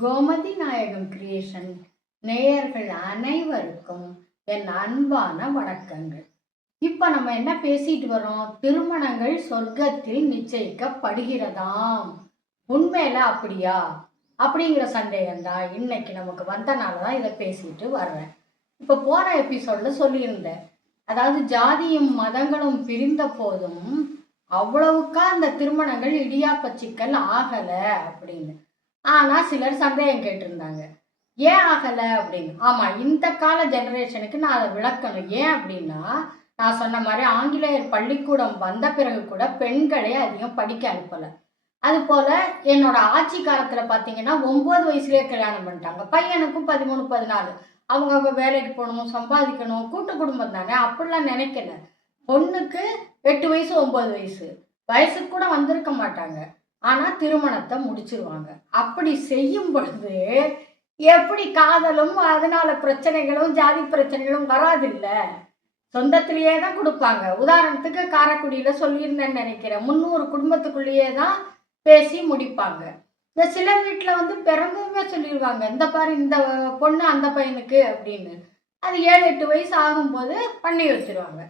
கோமதி நாயகம் கிரியேஷன் நேயர்கள் அனைவருக்கும் என் அன்பான வணக்கங்கள். இப்போ நம்ம என்ன பேசிட்டு வரோம்? திருமணங்கள் சொர்க்கத்தில் நிச்சயிக்கப்படுகிறதாம். உண்மையில அப்படியா அப்படிங்கிற சந்தேகம் தான் இன்னைக்கு நமக்கு வந்தனால தான் இதை பேசிட்டு வர்றேன். இப்போ போன எபிசோட்ல சொல்லியிருந்தேன், அதாவது ஜாதியும் மதங்களும் பிரிந்த போதும் அவ்வளவுக்கா அந்த திருமணங்கள் இடியாப்ப சிக்கல் ஆகல அப்படின்னு. ஆனா சிலர் சந்தேகம் கேட்டிருந்தாங்க, ஏன் ஆகல அப்படின்னு. ஆமா, இந்த கால ஜெனரேஷனுக்கு நான் அதை விளக்கணும். ஏன் அப்படின்னா, நான் சொன்ன மாதிரி ஆங்கிலேயர் பள்ளிக்கூடம் வந்த பிறகு கூட பெண்களே அதிகம் படிக்க அனுப்பல. அது போல என்னோட ஆட்சி காலத்துல பாத்தீங்கன்னா 9 வயசுலயே கல்யாணம் பண்ணிட்டாங்க. பையனுக்கும் 13 14. அவங்க வேலைக்கு போகணும், சம்பாதிக்கணும், கூட்டு குடும்பம் தானே, அப்படிலாம் நினைக்கல. பொண்ணுக்கு 8 வயசு 9 வயசு வயசுக்கு கூட வந்திருக்க மாட்டாங்க. ஆனா திருமணத்தை முடிச்சிருவாங்க. அப்படி செய்யும் பொழுது எப்படி காதலும் அதனால பிரச்சனைகளும் ஜாதி பிரச்சனைகளும் வராதில்ல. சொந்தத்திலேயே தான் கொடுப்பாங்க. உதாரணத்துக்கு காரைக்குடியில சொல்லியிருந்தேன்னு நினைக்கிறேன், 300 குடும்பத்துக்குள்ளேயே தான் பேசி முடிப்பாங்க. இந்த சில வீட்டுல பிறந்ததுமே சொல்லிடுவாங்க, இந்த பாரு இந்த பொண்ணு அந்த பையனுக்கு அப்படின்னு. அது 7 8 வயசு ஆகும்போது பண்ணி வச்சிருவாங்க.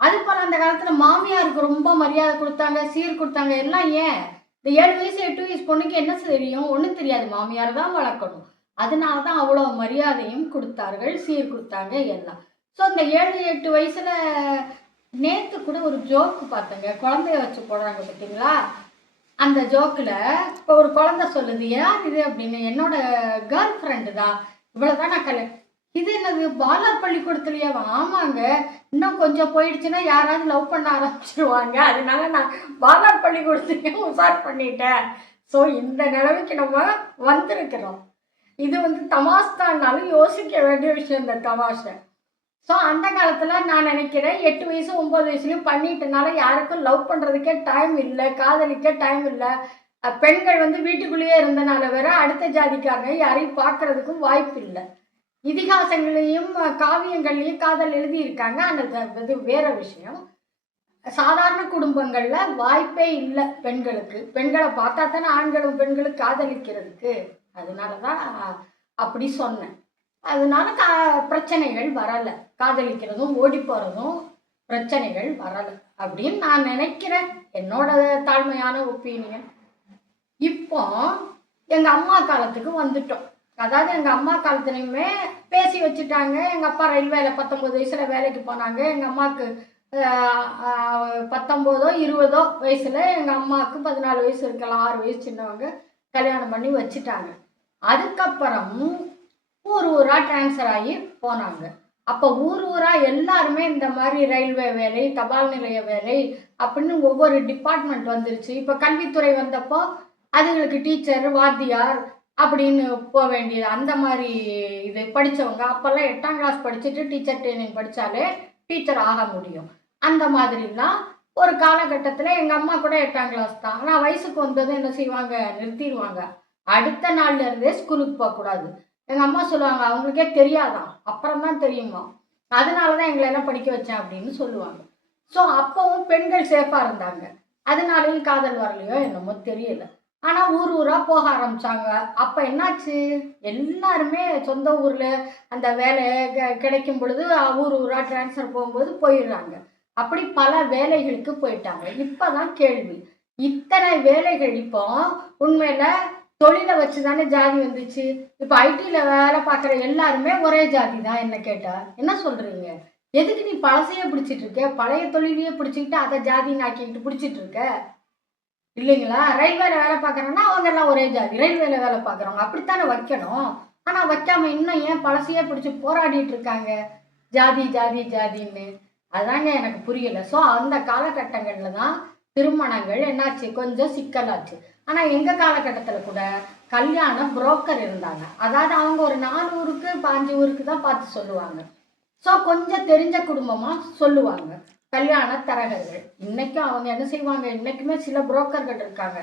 அது போல அந்த காலத்துல மாமியாருக்கு ரொம்ப மரியாதை கொடுத்தாங்க, சீர் கொடுத்தாங்க. எல்லாம் ஏன்? இந்த 7 வயசு 8 வயசு பொண்ணுக்கு என்ன தெரியும்? ஒன்றும் தெரியாது. மாமியார் தான் வளர்க்கணும். அதனால தான் அவ்வளோ மரியாதையும் கொடுத்தார்கள், சீர் கொடுத்தாங்க எல்லாம். ஸோ இந்த 7 8 வயசுல நேற்று கூட ஒரு ஜோக்கு பார்த்தேங்க, குழந்தைய வச்சு போடுறாங்க பார்த்தீங்களா? அந்த ஜோக்கில் இப்போ ஒரு குழந்தை சொல்லுது, யார் இது அப்படின்னு. என்னோட கேர்ள் ஃப்ரெண்டு தான், இவ்வளோதான் நான் இது என்னது பாலர் பள்ளிக்கூடத்துலயே? ஆமாங்க, இன்னும் கொஞ்சம் போயிடுச்சுன்னா யாராவது லவ் பண்ண ஆரம்பிச்சிருவாங்க, அதனால நான் பாலர் பள்ளிக்கூடத்துலயும் உசார் பண்ணிட்டேன். ஸோ இந்த நிலைமைக்கு நம்ம வந்திருக்கிறோம். இது தமாஷ்தான்னாலும் யோசிக்க வேண்டிய விஷயம் இந்த தமாஷை. ஸோ அந்த காலத்தில் நான் நினைக்கிறேன் 8 வயசு 9 வயசுலையும் பண்ணிட்டனால யாருக்கும் லவ் பண்ணுறதுக்கே டைம் இல்லை, காதலிக்க டைம் இல்லை. பெண்கள் வீட்டுக்குள்ளேயே இருந்தனால வேற அடுத்த ஜாதிக்காரங்க யாரையும் பார்க்கறதுக்கும் வாய்ப்பு இல்லை. இதிகாசங்களையும் காவியங்கள்லையும் காதல் எழுதியிருக்காங்க. அது வேற விஷயம். சாதாரண குடும்பங்கள்ல வாய்ப்பே இல்லை பெண்களுக்கு. பெண்களை பார்த்தா தானே ஆண்களும் பெண்களும் காதலிக்கிறதுக்கு. அதனாலதான் அப்படி சொன்னேன். அதனால பிரச்சனைகள் வரலை. காதலிக்கிறதும் ஓடி போறதும் பிரச்சனைகள் வரலை அப்படின்னு நான் நினைக்கிறேன். என்னோட தாழ்மையான ஒப்பீனியன். இப்போ எங்க அம்மா காலத்துக்கு வந்துட்டோம். அதாவது எங்கள் அம்மா காலத்துலையுமே பேசி வச்சுட்டாங்க. எங்கள் அப்பா ரயில்வேல 19 வயசில் வேலைக்கு போனாங்க. எங்கள் அம்மாவுக்கு 19 20 வயசில், எங்கள் அம்மாவுக்கு 14 வயசு இருக்கலாம், 6 வயசு சின்னவங்க, கல்யாணம் பண்ணி வச்சுட்டாங்க. அதுக்கப்புறம் ஊர் ஊராக டிரான்ஸ்ஃபர் ஆகி போனாங்க. அப்போ ஊர் ஊராக எல்லாருமே இந்த மாதிரி ரயில்வே வேலை, தபால் நிலைய வேலை அப்படின்னு ஒவ்வொரு டிபார்ட்மெண்ட் வந்துருச்சு. இப்போ கல்வித்துறை வந்தப்போ அதுங்களுக்கு டீச்சர், வாத்தியார் அப்படின்னு போக வேண்டியது. அந்த மாதிரி இது படித்தவங்க அப்போல்லாம் 8ஆம் கிளாஸ் படிச்சுட்டு டீச்சர் ட்ரைனிங் படித்தாலே டீச்சர் ஆக முடியும். அந்த மாதிரிலாம் ஒரு காலகட்டத்தில் எங்கள் அம்மா கூட 8ஆம் கிளாஸ் தான். ஆனால் வயசுக்கு வந்ததும் என்ன செய்வாங்க, நிறுத்திடுவாங்க. அடுத்த நாள்ல இருந்தே ஸ்கூலுக்கு போகக்கூடாது. எங்கள் அம்மா சொல்லுவாங்க, அவங்களுக்கே தெரியாதான், அப்புறம் தான் தெரியுமா, அதனால தான் எங்களை எல்லாம் படிக்க வச்சேன் அப்படின்னு சொல்லுவாங்க. ஸோ அப்பவும் பெண்கள் சேஃபாக இருந்தாங்க. அதனாலையும் காதல் வரலையோ என்னமோ தெரியல. ஆனால் ஊர் ஊராக போக ஆரம்பித்தாங்க. அப்போ என்னாச்சு, எல்லாருமே சொந்த ஊரில் அந்த வேலை கிடைக்கும் பொழுது ஊர் ஊராக டிரான்ஸ்ஃபர் போகும்போது போயிடுறாங்க. அப்படி பல வேலைகளுக்கு போயிட்டாங்க. இப்போ தான் கேள்வி, இத்தனை வேலைகள் இப்போ உண்மையில் தொழிலை வச்சு தானே ஜாதி வந்துச்சு. இப்போ ஐடியில் வேலை பார்க்குற எல்லாருமே ஒரே ஜாதி தான். என்ன கேட்டால் என்ன சொல்கிறீங்க? எதுக்கு நீ பழசையே பிடிச்சிட்டு இருக்க? பழைய தொழிலையே பிடிச்சிக்கிட்டு அதை ஜாதின்னு ஆக்கிக்கிட்டு பிடிச்சிட்டு இருக்க இல்லைங்களா? ரயில்வேல வேலை பார்க்குறோன்னா அவங்க எல்லாம் ஒரே ஜாதி, ரயில்வேல வேலை பார்க்குறவங்க அப்படித்தானே வைக்கணும். ஆனால் வைக்காம இன்னும் ஏன் பழசையே பிடிச்சி போராடிட்டு இருக்காங்க ஜாதி ஜாதி ஜாதின்னு? அதாங்க எனக்கு புரியலை. ஸோ அந்த காலகட்டங்களில் தான் திருமணங்கள் என்னாச்சு, கொஞ்சம் சிக்கலாச்சு. ஆனால் எங்கள் காலகட்டத்தில் கூட கல்யாண புரோக்கர் இருந்தாங்க. அதாவது அவங்க ஒரு 4 ஊருக்கு 5 ஊருக்கு தான் பார்த்து சொல்லுவாங்க. ஸோ கொஞ்சம் தெரிஞ்ச குடும்பமாக சொல்லுவாங்க. கல்யாண தரகர்கள் இன்னைக்கும் அவங்க என்ன செய்வாங்க, இன்னைக்குமே சில புரோக்கர்கள் இருக்காங்க.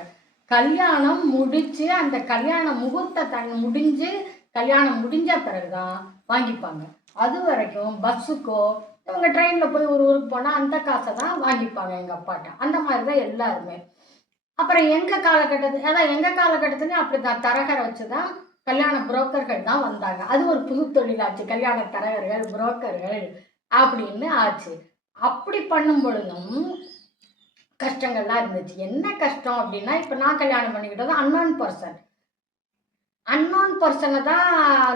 கல்யாணம் முடிச்சு அந்த கல்யாண முகூர்த்த முடிஞ்சு கல்யாணம் முடிஞ்ச பிறகுதான் வாங்கிப்பாங்க. அது வரைக்கும் பஸ்ஸுக்கோ இவங்க ட்ரெயினில் போய் ஒரு ஊருக்கு போனால் அந்த காசை தான் வாங்கிப்பாங்க எங்கள் அப்பாட்ட. அந்த மாதிரி தான் எல்லாருமே. அப்புறம் எங்கள் காலகட்டத்தில், அதான் எங்கள் காலகட்டத்துலேயும் அப்படி தான் தரகரை வச்சு தான் கல்யாண புரோக்கர்கள் தான் வந்தாங்க. அது ஒரு புது தொழிலாச்சு. கல்யாண தரகர்கள், புரோக்கர்கள் அப்படின்னு ஆச்சு. அப்படி பண்ணும் பொழுதும் கஷ்டங்கள்லாம் இருந்துச்சு. என்ன கஷ்டம் அப்படின்னா, இப்ப நான் கல்யாணம் பண்ணிக்கிட்டது அன்னோன் பர்சன். அன்னோன் பர்சன தான்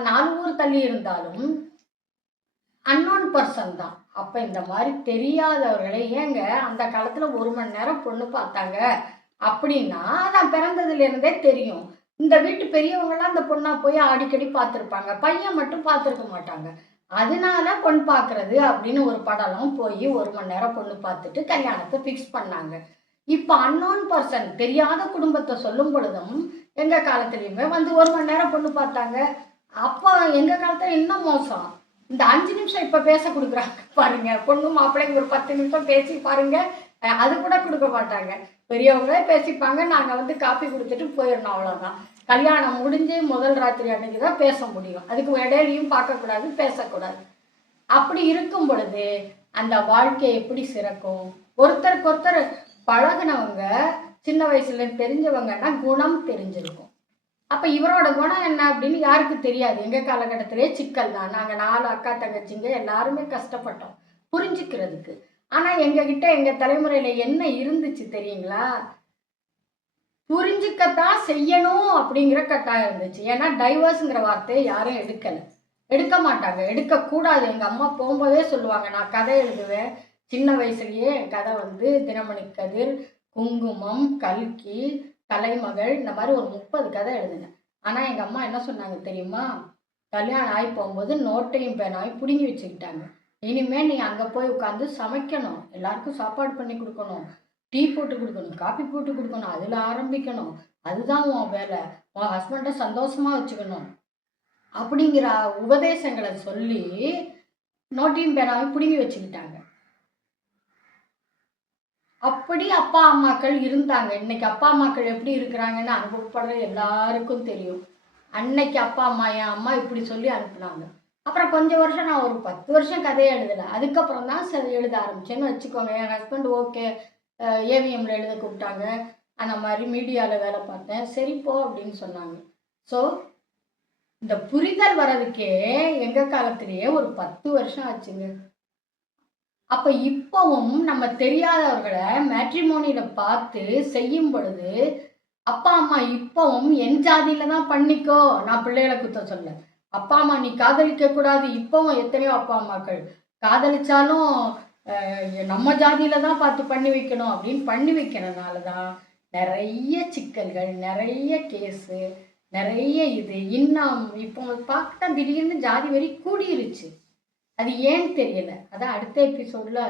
4 ஊர் தள்ளி இருந்தாலும், அன்னோன் பர்சன் தான். அப்ப இந்த மாரி தெரியாதவர்களை ஏங்க அந்த காலத்துல 1 மணி நேரம் பொண்ணு பார்த்தாங்க அப்படின்னா, அதான் பிறந்ததுலேருந்தே தெரியும். இந்த வீட்டு பெரியவங்கலாம் அந்த பொண்ண போய் அடிக்கடி பார்த்துருப்பாங்க. பையன் மட்டும் பார்த்துருக்க மாட்டாங்க. அதனால பொண்ணு பார்க்குறது அப்படின்னு ஒரு படலம் போய் 1 மணி நேரம் பொண்ணு பார்த்துட்டு கல்யாணத்த ஃபிக்ஸ் பண்ணாங்க. இப்ப அன்னோன் பர்சன் தெரியாத குடும்பத்த சொல்லும் பொழுதும், எங்க காலத்துலயுமே வந்து 1 மணி நேரம் பொண்ணு பார்த்தாங்க. அப்போ எங்க காலத்துல இன்னும் மோசம். இந்த 5 நிமிஷம் இப்ப பேச குடுக்குறாங்க பாருங்க. பொண்ணு மாப்பிள்ளைக்கு ஒரு 10 நிமிஷம் பேசி பாருங்க. அது கூட குடுக்க மாட்டாங்க. பெரியவங்களே பேசிப்பாங்க. நாங்க வந்து காப்பி குடுத்துட்டு போயிடணும் அவ்வளோதான். கல்யாணம் முடிஞ்சு முதல் ராத்திரி அன்னைக்கு தான் பேச முடியும். அதுக்கு இடையிலயும் பார்க்கக்கூடாது, பேசக்கூடாது. அப்படி இருக்கும் பொழுது அந்த வாழ்க்கை எப்படி சிறக்கும்? ஒருத்தருக்கு ஒருத்தர் பழகுனவங்க சின்ன வயசுல தெரிஞ்சவங்கன்னா குணம் தெரிஞ்சிருக்கும். அப்ப இவரோட குணம் என்ன அப்படின்னு யாருக்கு தெரியாது. எங்க காலகட்டத்திலே சிக்கல் தான். நாங்க 4 அக்கா தங்கச்சிங்க எல்லாருமே கஷ்டப்பட்டோம் புரிஞ்சுக்கிறதுக்கு. ஆனா எங்ககிட்ட எங்க தலைமுறையில என்ன இருந்துச்சு தெரியுங்களா? புரிஞ்சுக்கத்தான் செய்யணும் அப்படிங்கிற கட்டாயம் இருந்துச்சு. ஏன்னா டைவர்ஸுங்கிற வார்த்தையை யாரும் எடுக்க மாட்டாங்க, எடுக்கக்கூடாது. எங்க அம்மா போகும்போதே சொல்லுவாங்க. நான் கதை எழுதுவேன். சின்ன வயசுலயே என் கதை வந்து தினமணி கதிர், குங்குமம், கல்கி, கலைமகள் இந்த மாதிரி ஒரு 30 கதை எழுதினேன். ஆனா எங்க அம்மா என்ன சொன்னாங்க தெரியுமா? கல்யாணம் ஆகி போகும்போது நோட்டையும் பேனாவையும் பிடுங்கி வச்சுக்கிட்டாங்க. இனிமே நீ அங்க போய் உட்காந்து சமைக்கணும், எல்லாருக்கும் சாப்பாடு பண்ணி கொடுக்கணும், டீ போட்டு கொடுக்கணும், காப்பி போட்டு கொடுக்கணும், அதுல ஆரம்பிக்கணும். அதுதான் உன் வேலை. உன் ஹஸ்பண்டை சந்தோஷமா வச்சுக்கணும் அப்படிங்கிற உபதேசங்களை சொல்லி நோட்டையும் பேனாவையும் பிடுங்கி வச்சுக்கிட்டாங்க. அப்படி அப்பா அம்மாக்கள் இருந்தாங்க. இன்னைக்கு அப்பா அம்மாக்கள் எப்படி இருக்கிறாங்கன்னு அனுபவப்படுற எல்லாருக்கும் தெரியும். அன்னைக்கு அப்பா அம்மா என் அம்மா இப்படி சொல்லி அனுப்புனாங்க. அப்புறம் கொஞ்சம் வருஷம் நான் ஒரு 10 வருஷம் கதையை எழுதலை. அதுக்கப்புறம் தான் சரி எழுத ஆரம்பிச்சேன்னு வச்சுக்கோங்க. என் ஹஸ்பண்ட் ஓகே ஏவிஎம்ல எழுத கூப்பிட்டாங்க. அந்த மாதிரி மீடியாவில் வேலை பார்த்தேன். சரி போ அப்படின்னு சொன்னாங்க. ஸோ இந்த புரிதல் வர்றதுக்கே எங்கள் காலத்திலேயே ஒரு 10 வருஷம் ஆச்சுங்க. அப்போ இப்போவும் நம்ம தெரியாதவர்களை மேட்ரிமோனியில பார்த்து செய்யும் பொழுது அப்பா அம்மா இப்பவும் என் ஜாதியில தான் பண்ணிக்கோ. நான் பிள்ளைகளை குத்த சொல்ல. அப்பா அம்மா நீ காதலிக்க கூடாது. இப்பவும் எத்தனையோ அப்பா அம்மாக்கள் காதலிச்சாலும் நம்ம ஜாதியில தான் பார்த்து பண்ணி வைக்கணும் அப்படின்னு பண்ணி வைக்கிறதுனால தான் நிறைய சிக்கல்கள், நிறைய கேஸு, நிறைய இது இன்னும் இப்போ பார்த்தா திடீர்னு ஜாதி வரி கூடிருச்சு. அது ஏன்னு தெரியல. அதான் அடுத்த எபிசோட்ல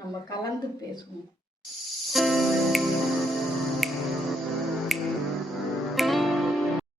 நம்ம கலந்து பேசுவோம்.